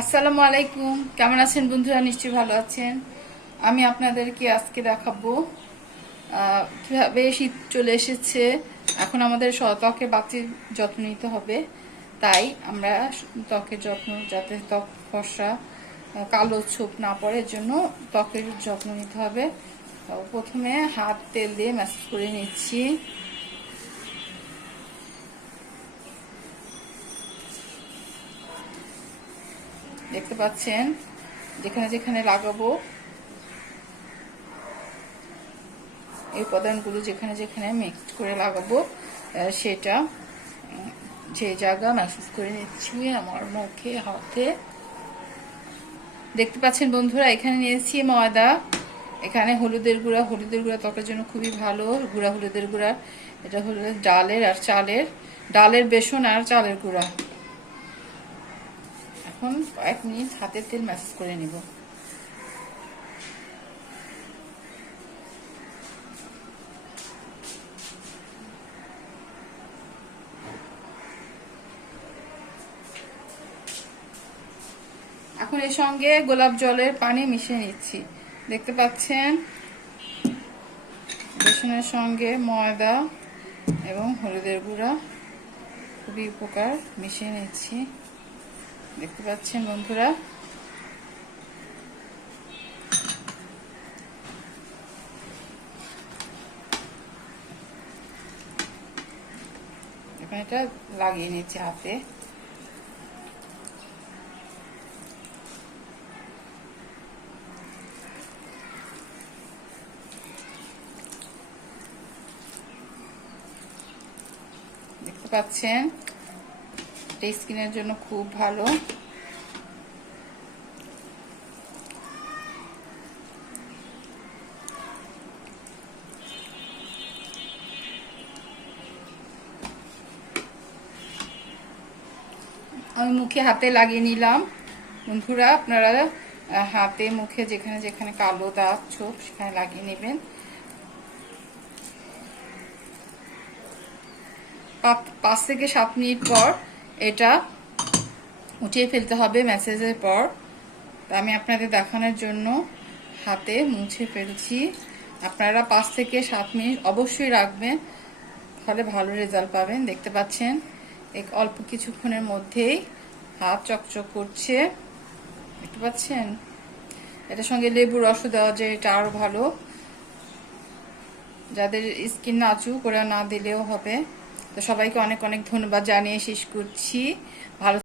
আসসালামু আলাইকুম। কেমন আছেন বন্ধুরা? নিশ্চয়ই ভালো আছেন। আমি আপনাদেরকে আজকে দেখাবো কিভাবে শীত চলে এসেছে, এখন আমাদের ত্বকের বাড়তি যত্ন নিতে হবে। তাই আমরা ত্বকের যত্ন, যাতে ত্বক ফর্সা কালো ছোপ না পড়ে, এর জন্য ত্বকের যত্ন নিতে হবে। প্রথমে হাত তেল দিয়ে ম্যাসাজ করে নিচ্ছি। দেখতে পাচ্ছেন, যেখানে যেখানে লাগাবো এই উপাদানগুলো, যেখানে যেখানে মিক্সড করে লাগাবো সেটা যে জায়গা ম্যাসাজ করে নিচ্ছি আমার মুখে, হাতে। দেখতে পাচ্ছেন বন্ধুরা, এখানে নিয়েছি ময়দা, এখানে হলুদের গুঁড়া। হলুদের গুঁড়া ত্বকের জন্য খুবই ভালো। গুঁড়া হলুদের গুঁড়া, এটা হলো ডালের আর চালের, ডালের বেসন আর চালের গুঁড়া। এখন কয়েক মিনিট হাতের তেল ম্যাসাজ করে নিব। এখন এর সঙ্গে গোলাপ জলের পানি মিশিয়ে নিচ্ছি। দেখতে পাচ্ছেন, বেসনের সঙ্গে ময়দা এবং হলুদের গুঁড়া খুবই উপকার, মিশিয়ে নিচ্ছি। দেখতে পাচ্ছেন বন্ধুরা, এখন এটা লাগিয়ে নিচ্ছি হাতে। দেখতে পাচ্ছেন, এটা স্কিনের জন্য খুব ভালো। আমি মুখে হাতে লাগিয়ে নিলাম। বন্ধুরা, আপনারা হাতে মুখে যেখানে যেখানে কালো দাগ ছোপ সেখানে লাগিয়ে নেবেন। 5 থেকে 7 মিনিট পর এটা উঠিয়ে ফেলতে হবে ম্যাসেজের পর। আমি আপনাদের দেখানোর জন্য হাতে মুছে ফেলছি। আপনারা 5 থেকে 7 মিনিট অবশ্যই রাখবেন, ফলে ভালো রেজাল্ট পাবেন। দেখতে পাচ্ছেন, অল্প কিছুক্ষণের মধ্যেই হাত চকচক করছে। দেখতে পাচ্ছেন, এটার সঙ্গে লেবুর রসও দেওয়া যায়, এটা আরো ভালো। যাদের স্কিন নাজুক, ওরা না দিলেও হবে। তো সবাইকে অনেক অনেক ধন্যবাদ জানিয়ে শেষ করছি। ভালো